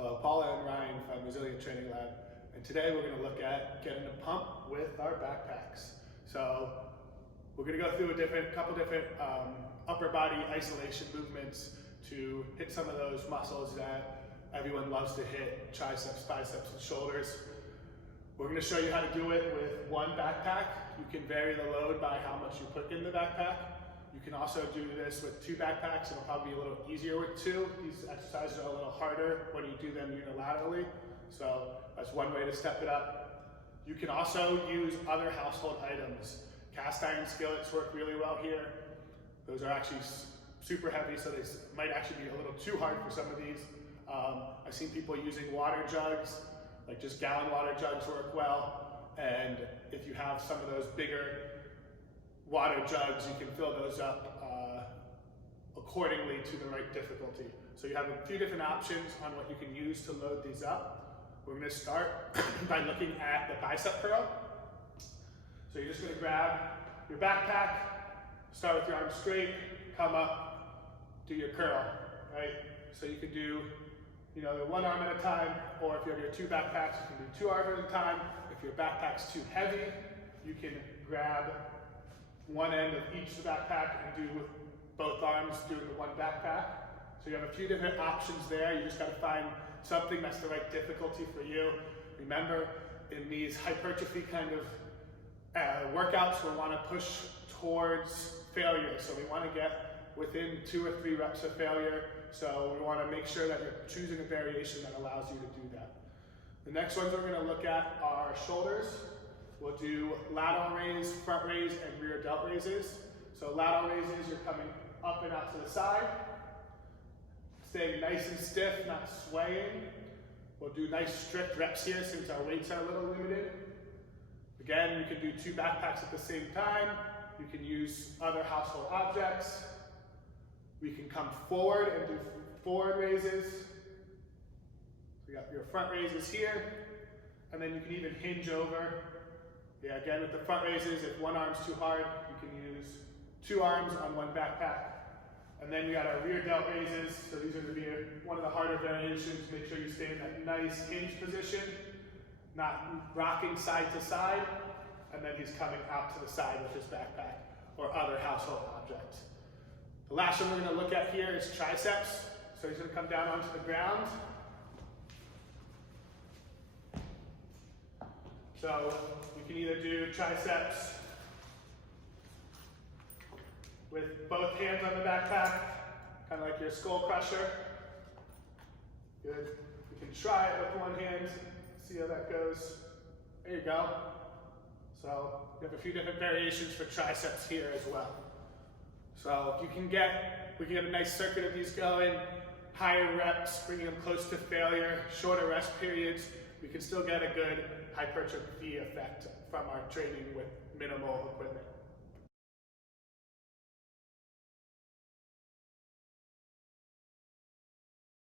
Hello, Paula and Ryan from Resilient Training Lab, and today we're going to look at getting a pump with our backpacks. So we're going to go through a couple different upper body isolation movements to hit some of those muscles that everyone loves to hit: triceps, biceps, and shoulders. We're going to show you how to do it with one backpack. You can vary the load by how much you put in the backpack. You can also do this with two backpacks. It'll probably be a little easier with two. These exercises are a little harder when you do them unilaterally. So that's one way to step it up. You can also use other household items. Cast iron skillets work really well here. Those are actually super heavy, so they might actually be a little too hard for some of these. I've seen people using water jugs, like just gallon water jugs work well. And if you have some of those bigger water jugs, you can fill those up accordingly to the right difficulty. So you have a few different options on what you can use to load these up. We're going to start by looking at the bicep curl. So you're just going to grab your backpack, start with your arms straight, come up, do your curl, right? So you can do, one arm at a time, or if you have your two backpacks, you can do two arms at a time. If your backpack's too heavy, you can grab one end of each backpack and do both arms doing the one backpack. So you have a few different options there. You just got to find something that's the right difficulty for you. Remember, in these hypertrophy kind of workouts, we want to push towards failure. So we want to get within 2 or 3 reps of failure. So we want to make sure that you're choosing a variation that allows you to do that. The next ones we're going to look at are shoulders. We'll do lateral raise, front raise, and rear delt raises. So lateral raises, you're coming up and out to the side, staying nice and stiff, not swaying. We'll do nice strict reps here since our weights are a little limited. Again, you can do two backpacks at the same time. You can use other household objects. We can come forward and do forward raises. So you got your front raises here, and then you can even hinge over. Yeah, again, with the front raises, if one arm's too hard, you can use 2 arms on one backpack. And then we got our rear delt raises. So these are going to be one of the harder variations. Make sure you stay in that nice hinge position, not rocking side to side. And then he's coming out to the side with his backpack or other household object. The last one we're going to look at here is triceps. So he's going to come down onto the ground. So you can either do triceps with both hands on the backpack, kind of like your skull crusher. Good. You can try it with one hand, see how that goes. There you go. So you have a few different variations for triceps here as well. So if you can we can get a nice circuit of these going, higher reps, bringing them close to failure, shorter rest periods, we can still get a good hypertrophy effect from our training with minimal equipment.